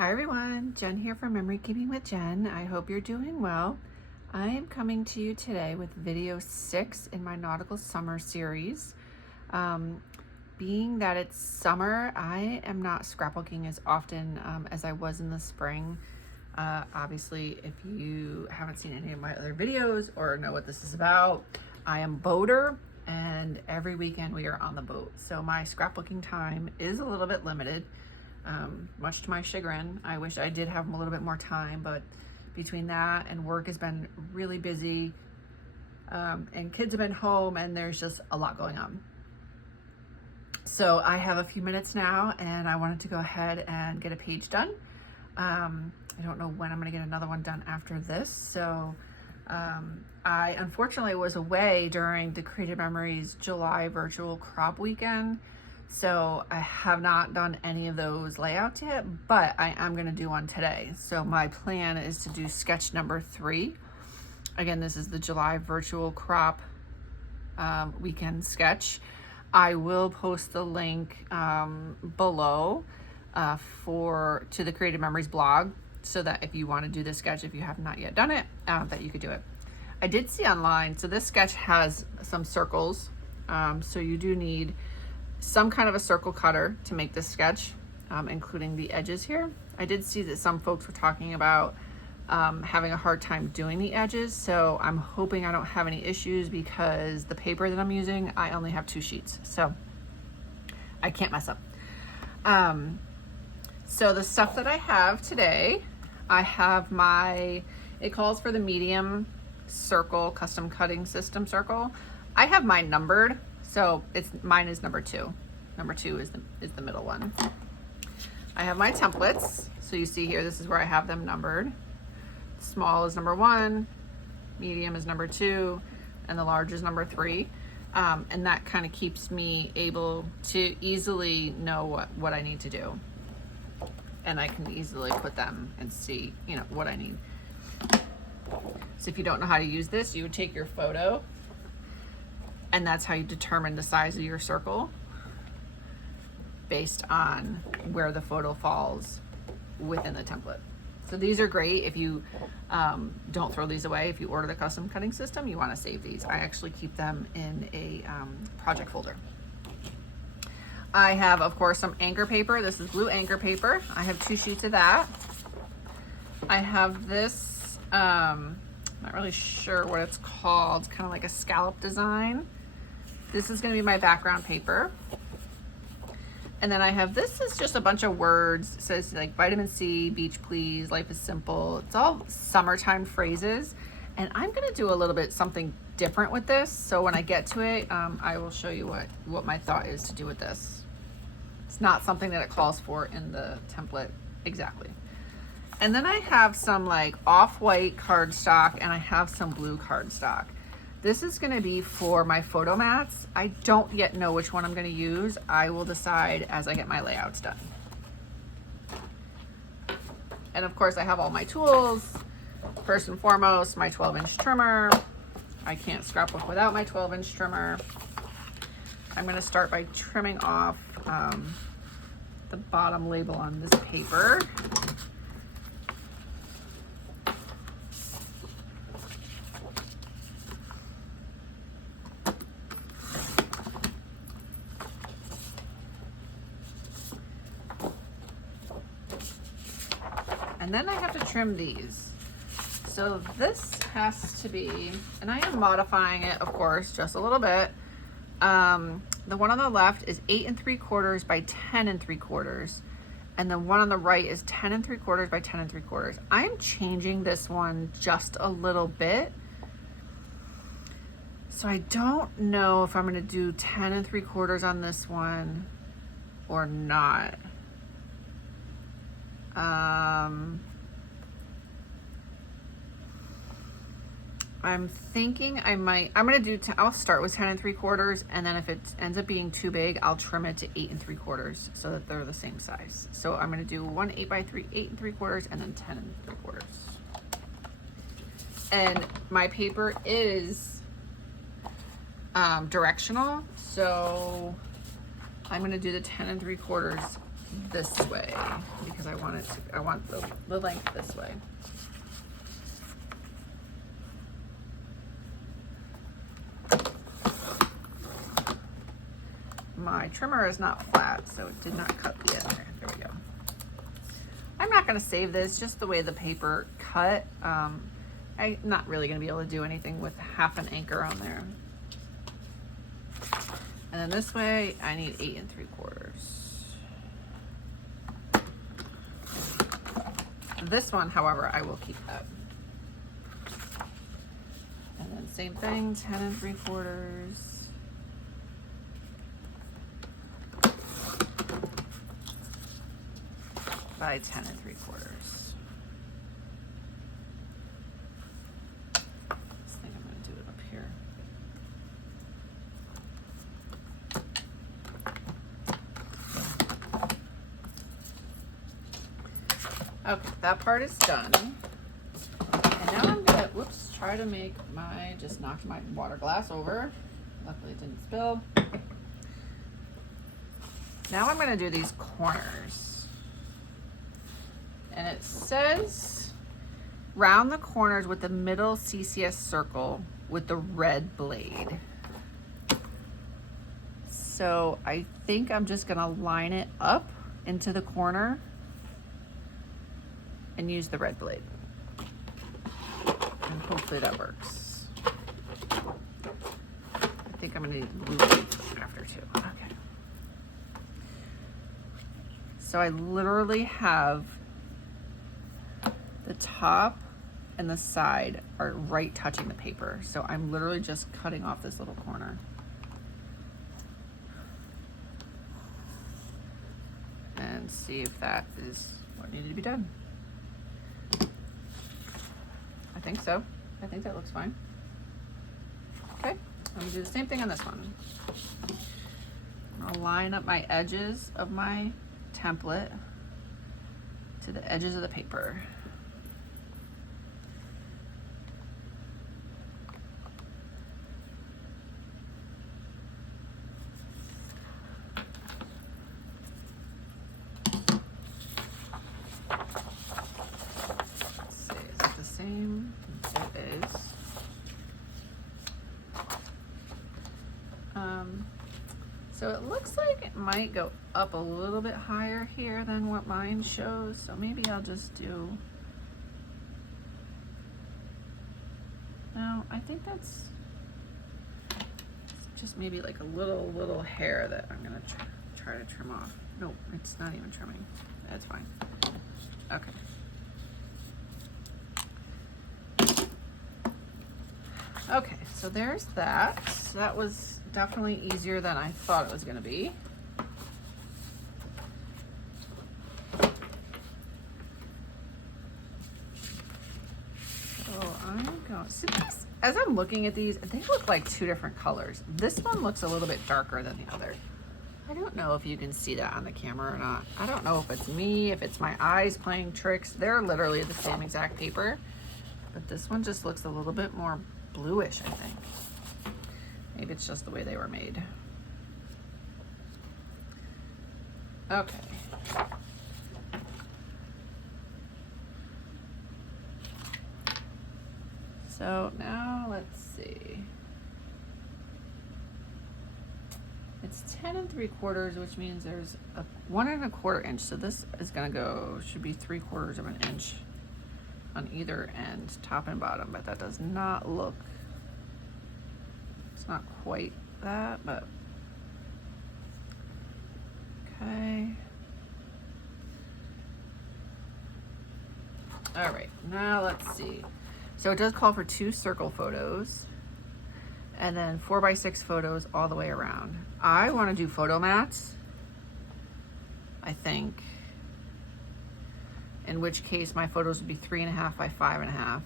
Hi everyone, Jen here from Memory Keeping with Jen. I hope you're doing well. I am coming to you today with video 6 in my Nautical Summer series. Being that it's summer, I am not scrapbooking as often as I was in the spring. Obviously, if you haven't seen any of my other videos or know what this is about, I am boater and every weekend we are on the boat. So my scrapbooking time is a little bit limited. Much to my chagrin. I wish I did have a little bit more time, but between that and work has been really busy, and kids have been home and there's just a lot going on. So I have a few minutes now and I wanted to go ahead and get a page done. I don't know when I'm going to get another one done after this. So I unfortunately was away during the Creative Memories July virtual crop weekend. So I have not done any of those layouts yet, but I am going to do one today. So my plan is to do sketch number 3. Again, this is the July virtual crop weekend sketch. I will post the link below to the Creative Memories blog, so that if you want to do this sketch, if you have not yet done it, that you could do it. I did see online, so this sketch has some circles, so you do need some kind of a circle cutter to make this sketch, including the edges here. I did see that some folks were talking about having a hard time doing the edges, so I'm hoping I don't have any issues because the paper that I'm using, I only have 2 sheets, so I can't mess up. So the stuff that I have today, I have it calls for the medium circle custom cutting system circle. I have mine numbered. So mine is number 2. Number 2 is the middle one. I have my templates. So you see here, this is where I have them numbered. Small is number 1, medium is number 2, and the large is number 3. And that kind of keeps me able to easily know what I need to do. And I can easily put them and see, what I need. So if you don't know how to use this, you would take your photo, and that's how you determine the size of your circle based on where the photo falls within the template. So these are great if you don't throw these away. If you order the custom cutting system, you want to save these. I actually keep them in a project folder. I have, of course, some anchor paper. This is blue anchor paper. I have 2 sheets of that. I have this, not really sure what it's called. It's kind of like a scallop design. This is going to be my background paper. And then I have, this is just a bunch of words. It says like vitamin C, beach please, life is simple. It's all summertime phrases. And I'm going to do a little bit something different with this. So when I get to it, I will show you what my thought is to do with this. It's not something that it calls for in the template exactly. And then I have some like off-white cardstock and I have some blue cardstock. This is going to be for my photo mats. I don't yet know which one I'm going to use. I will decide as I get my layouts done. And of course I have all my tools. First and foremost, my 12-inch trimmer. I can't scrapbook without my 12-inch trimmer. I'm going to start by trimming off the bottom label on this paper. And then I have to trim these. So this has to be, and I am modifying it, of course, just a little bit. The one on the left is 8 3/4 by 10 3/4. And the one on the right is 10 3/4 by 10 3/4. I am changing this one just a little bit. So I don't know if I'm gonna do 10 3/4 on this one or not. I'm thinking I'll start with 10 3/4, and then if it ends up being too big, I'll trim it to 8 3/4 so that they're the same size. So I'm gonna do one 8 by 3, 8 3/4, and then 10 3/4. And my paper is directional, so I'm gonna do the 10 3/4 this way because I want the length this way. My trimmer is not flat, so it did not cut the end. There we go. I'm not going to save this, just the way the paper cut. I'm not really going to be able to do anything with half an anchor on there. And then this way, I need 8 3/4. This one, however, I will keep that. And then same thing, 10 3/4. By 10 3/4. This thing, I'm going to do it up here. Okay, that part is done. And now I'm gonna, whoops, try to make just knocked my water glass over. Luckily it didn't spill. Now I'm gonna do these corners. And it says, round the corners with the middle CCS circle with the red blade. So I think I'm just gonna line it up into the corner and use the red blade. And hopefully that works. I think I'm gonna need blue blades after too. Okay. So I literally have the top and the side are right touching the paper. So I'm literally just cutting off this little corner. And see if that is what needed to be done. I think so. I think that looks fine. Okay, I'm gonna do the same thing on this one. I'll line up my edges of my template to the edges of the paper. Same. It is. So it looks like it might go up a little bit higher here than what mine shows. So maybe I'll just do. No, I think that's just maybe like a little hair that I'm gonna try to trim off. Nope, it's not even trimming. That's fine. Okay. Okay, so there's that. That was definitely easier than I thought it was going to be. So I'm going, so these, as I'm looking at these, they look like two different colors. This one looks a little bit darker than the other. I don't know if you can see that on the camera or not. I don't know if it's me, if it's my eyes playing tricks. They're literally the same exact paper, but this one just looks a little bit more bluish, I think. Maybe it's just the way they were made. Okay. So now let's see. It's 10 3/4, which means there's a 1 1/4 inch. So this is gonna go, should be 3/4 of an inch on either end, top and bottom, but that does not look, it's not quite that, but okay. All right, now let's see. So it does call for 2 circle photos and then 4x6 photos all the way around. I want to do photo mats, I think. In which case my photos would be 3.5 by 5.5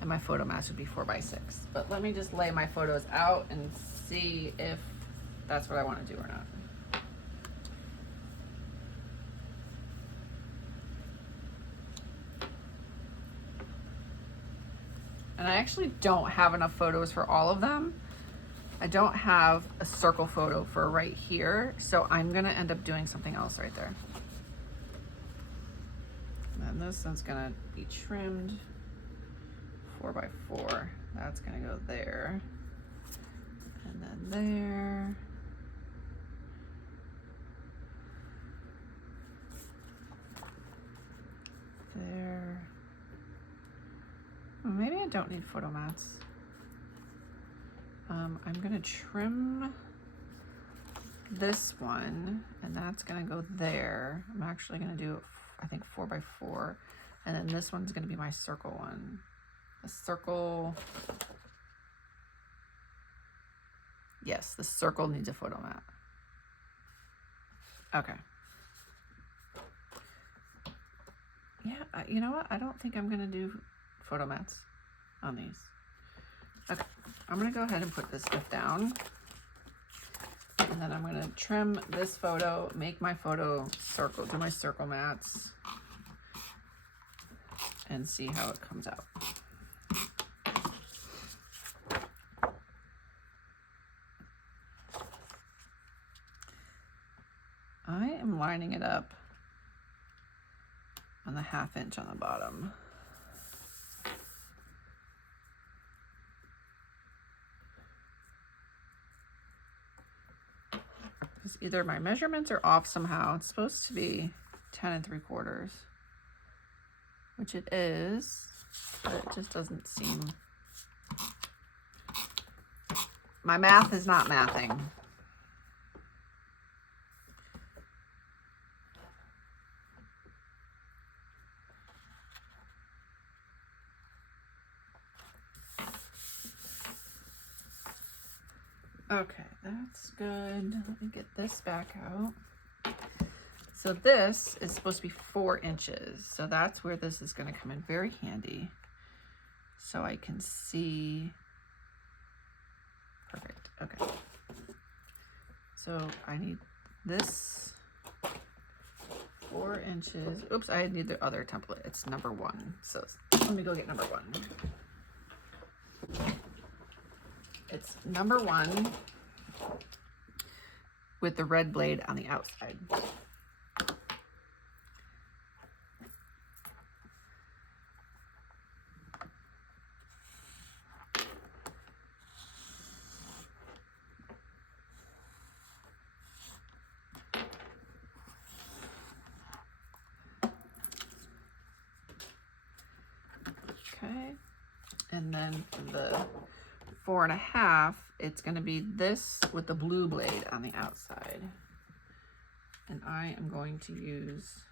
and my photo mats would be 4x6. But let me just lay my photos out and see if that's what I want to do or not. And I actually don't have enough photos for all of them. I don't have a circle photo for right here, so I'm gonna end up doing something else right there. this one's gonna be trimmed 4 by 4. That's gonna go there. And then there. There. Well, maybe I don't need photo mats. I'm gonna trim this one, and that's gonna go there. I'm actually gonna do, I think, 4 by 4. And then this one's gonna be my circle one. The circle, yes, the circle needs a photo mat. Okay. Yeah, you know what? I don't think I'm gonna do photo mats on these. Okay, I'm gonna go ahead and put this stuff down. And then I'm gonna trim this photo, make my photo circle, do my circle mats, and see how it comes out. I am lining it up on the 1/2 inch on the bottom. Because either my measurements are off somehow. It's supposed to be 10 3/4, which it is, but it just doesn't seem, my math is not mathing. Okay, that's good. Let me get this back out. So this is supposed to be 4 inches. So that's where this is going to come in very handy. So I can see. Perfect. Okay. So I need this 4 inches. Oops, I need the other template. It's number 1. So let me go get number 1. It's number 1 with the red blade on the outside. Okay, and then for the 4 1/2, it's going to be this with the blue blade on the outside. And I am going to use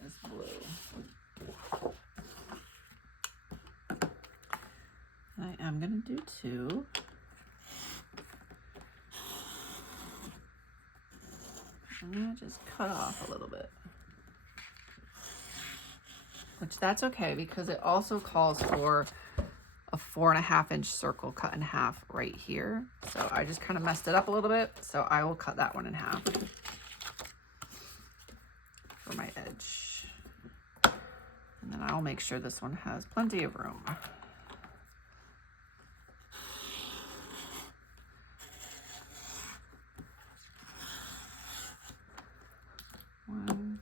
this blue. I am going to do 2. I'm going to just cut off a little bit. Which that's okay, because it also calls for a 4 1/2 inch circle cut in half right here. So I just kind of messed it up a little bit. So I will cut that one in half for my edge. And then I'll make sure this one has plenty of room. One.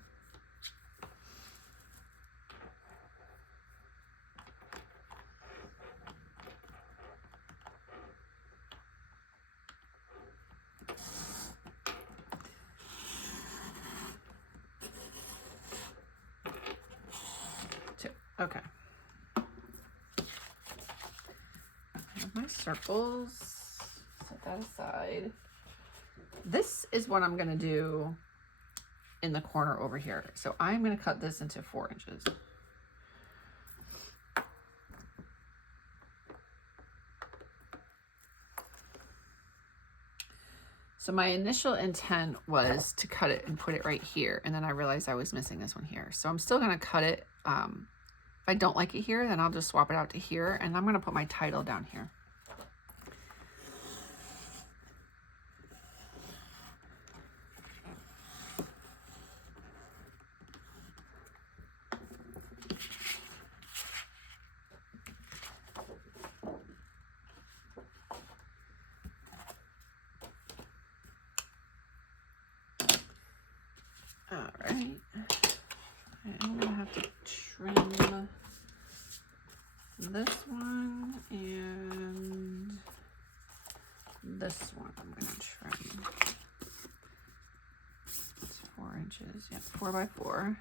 Okay. I have my circles. Set that aside. This is what I'm going to do in the corner over here. So I'm going to cut this into 4 inches. So my initial intent was to cut it and put it right here. And then I realized I was missing this one here. So I'm still going to cut it. If I don't like it here, then I'll just swap it out to here. And I'm going to put my title down here. All right. I'm gonna have to trim this one and this one. I'm gonna trim. It's 4 inches. Yeah, 4 by 4.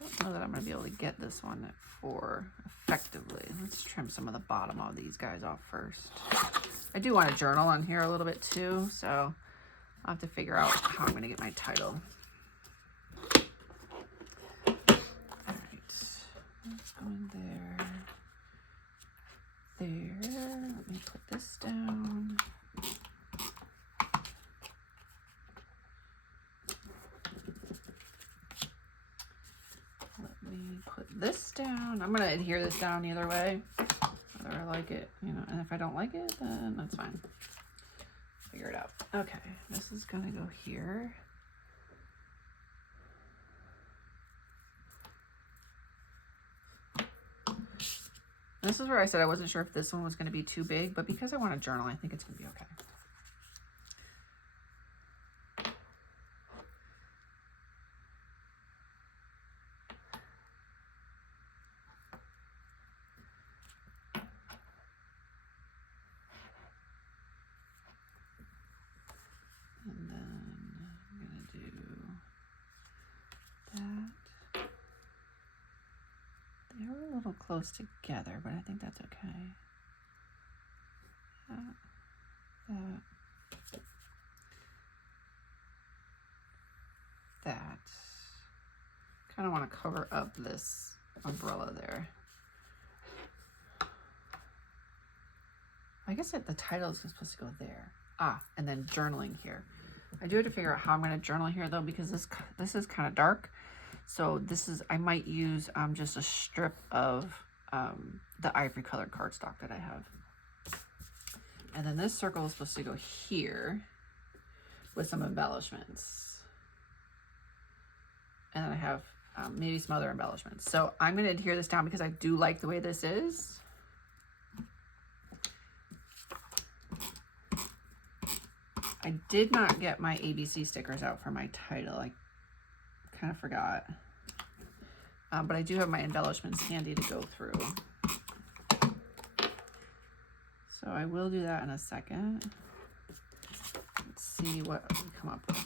Don't know that I'm gonna be able to get this one at 4 effectively. Let's trim some of the bottom of these guys off first. I do want to journal on here a little bit too, so I'll have to figure out how I'm gonna get my title. All right, let's go in there. There, let me put this down. Let me put this down. I'm gonna adhere this down either way, whether I like it, you know, and if I don't like it, then that's fine. Figure it out. Okay, this is gonna go here. This is where I said I wasn't sure if this one was going to be too big, but because I want to journal, I think it's going to be okay. And then I'm going to do that. They were a little close together, but I think that's okay. That. Kind of want to cover up this umbrella there. I guess the title is supposed to go there. Ah, and then journaling here. I do have to figure out how I'm going to journal here though, because this is kind of dark. So this is, I might use just a strip of the ivory colored cardstock that I have. And then this circle is supposed to go here with some embellishments. And then I have maybe some other embellishments. So I'm going to adhere this down because I do like the way this is. I did not get my ABC stickers out for my title. I kind of forgot. But I do have my embellishments handy to go through. So I will do that in a second. Let's see what we come up with.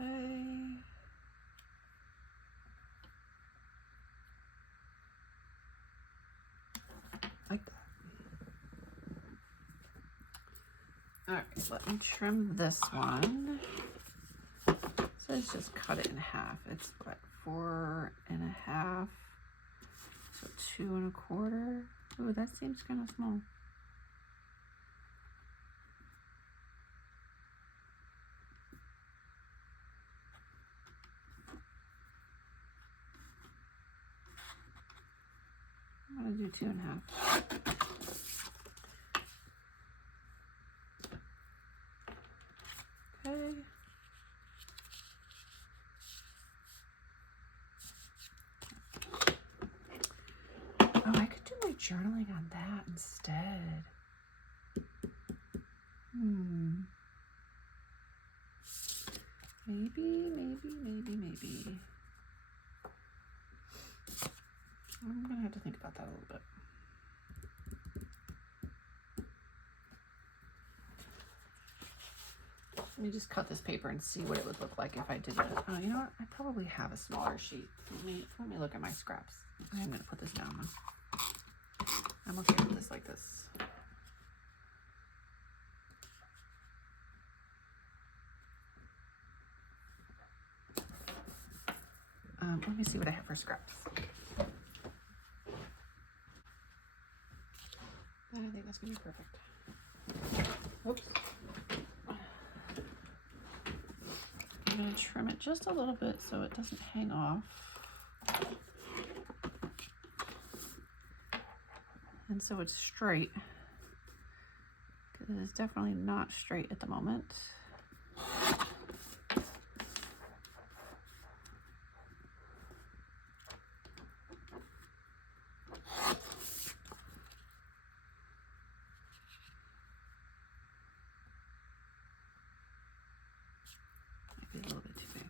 Okay. Like that. All right, let me trim this one. So let's just cut it in half. It's what, 4 1/2, so 2 1/4. Ooh, that seems kind of small. I'm gonna do 2 1/2. Okay. Oh, I could do my journaling on that instead. Maybe. I'm gonna have to think about that a little bit. Let me just cut this paper and see what it would look like if I did it. Oh, you know what? I probably have a smaller sheet. Let me look at my scraps. I'm going to put this down now. I'm okay with this like this. Let me see what I have for scraps. I think that's going to be perfect. Oops. I'm going to trim it just a little bit so it doesn't hang off. And so it's straight, because it is definitely not straight at the moment. Might be a little bit too big.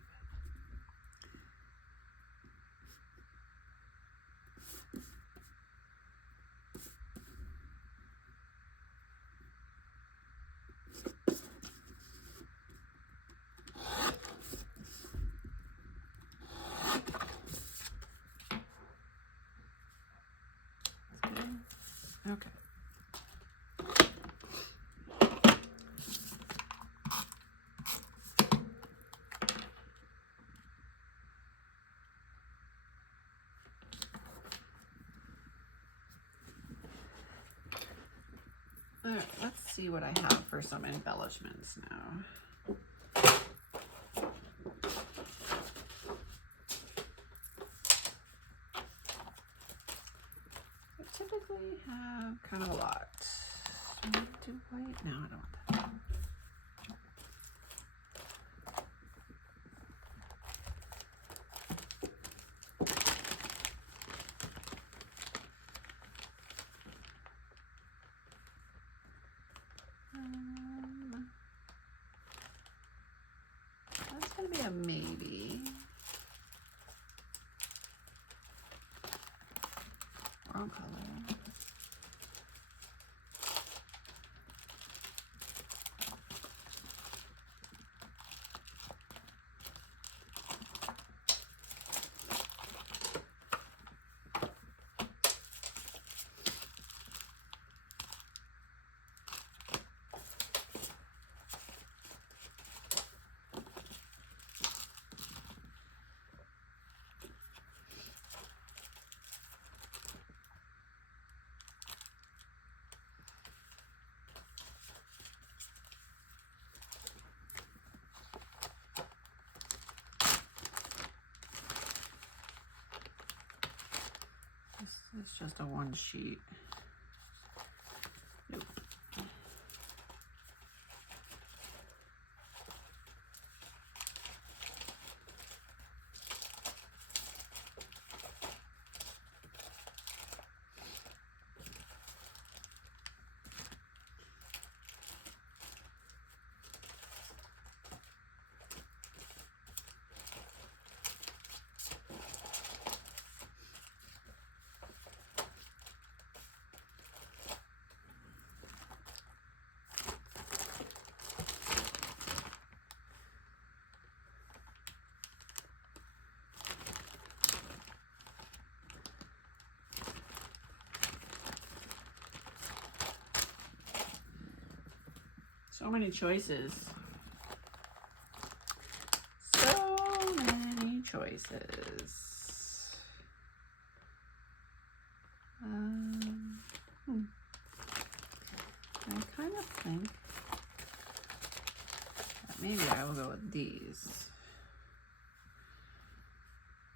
Okay. All right, let's see what I have for some embellishments now. I typically have kind of a lot. Do I do white? No, I don't want that. That's gonna be a maybe. Wrong color. It's just a one sheet. Nope. So many choices. So many choices. I kind of think that maybe I will go with these.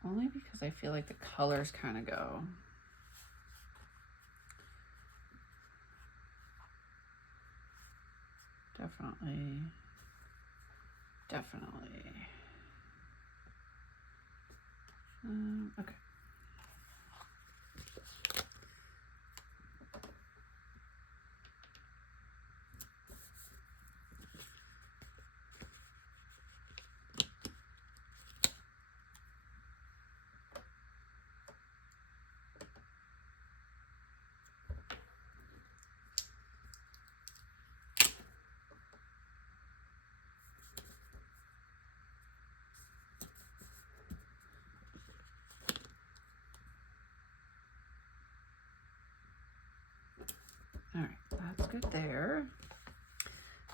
Only because I feel like the colors kind of go. Definitely. Okay. good there.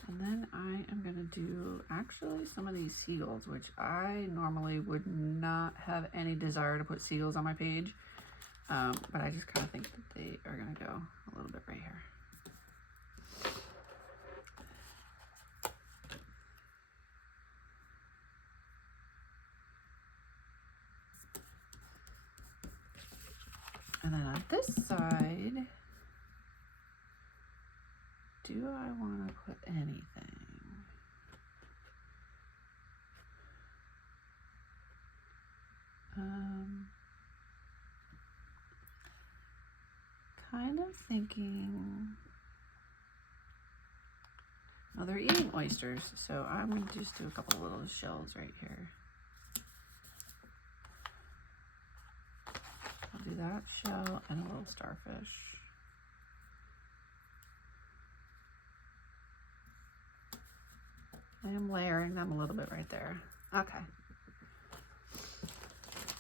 And then I am going to do actually some of these seagulls, which I normally would not have any desire to put seagulls on my page. But I just kind of think that they are going to go a little bit right here. And then on this side, do I want to put anything? Kind of thinking, well, they're eating oysters, so I'm going to just do a couple of little shells right here. I'll do that shell and a little starfish. I am layering them a little bit right there. Okay.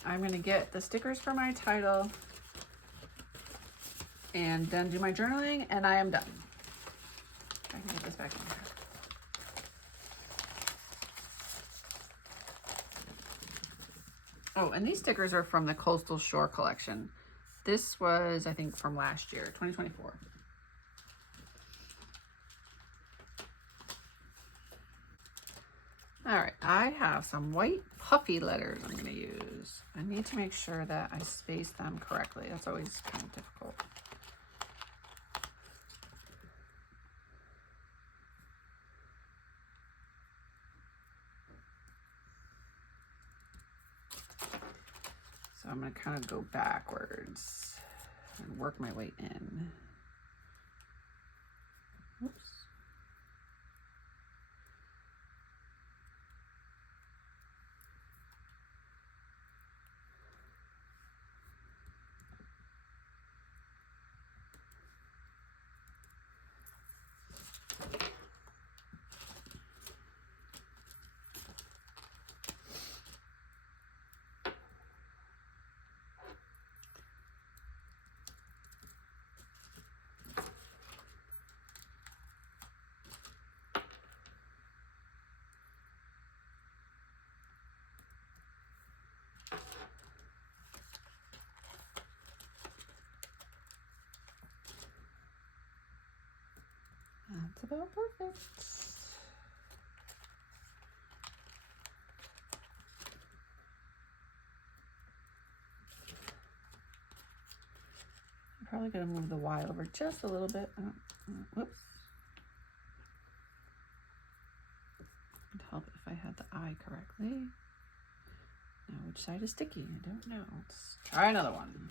I'm going to get the stickers for my title and then do my journaling, and I am done. I can get this back in here. Oh, and these stickers are from the Coastal Shore collection. This was, I think, from last year, 2024. All right, I have some white puffy letters I'm going to use. I need to make sure that I space them correctly. That's always kind of difficult. So I'm going to kind of go backwards and work my way in. Oops. That's about perfect. I'm probably going to move the Y over just a little bit. Whoops. It'd help if I had the I correctly. Now, which side is sticky? I don't know. Let's try another one.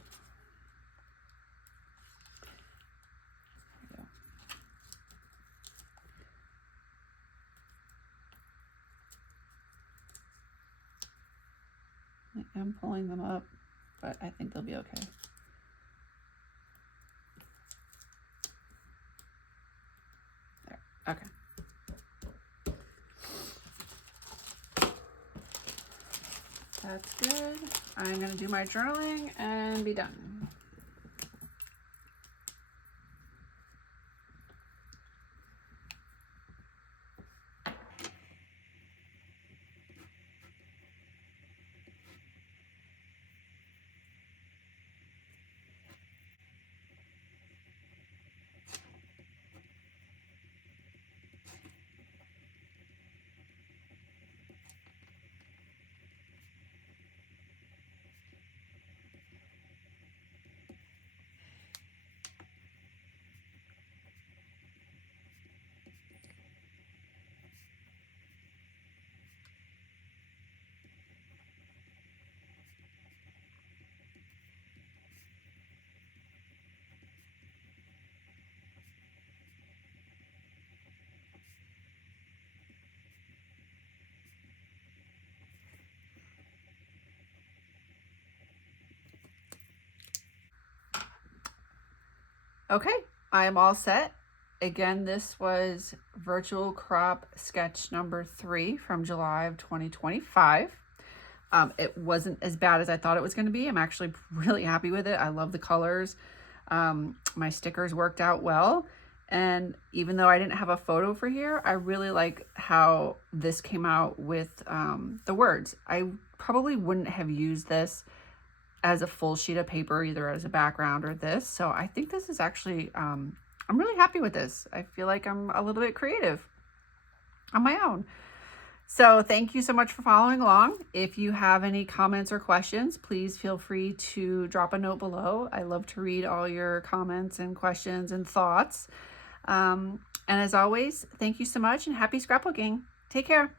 I am pulling them up, but I think they'll be okay. There, okay. That's good. I'm gonna do my journaling and be done. Okay, I am all set. Again, this was Virtual Crop Sketch number 3 from July of 2025. It wasn't as bad as I thought it was going to be. I'm actually really happy with it. I love the colors. My stickers worked out well. And even though I didn't have a photo for here, I really like how this came out with the words. I probably wouldn't have used this as a full sheet of paper, either as a background or this. So I think this is actually, I'm really happy with this. I feel like I'm a little bit creative on my own. So thank you so much for following along. If you have any comments or questions, please feel free to drop a note below. I love to read all your comments and questions and thoughts. And as always, thank you so much and happy scrapbooking. Take care.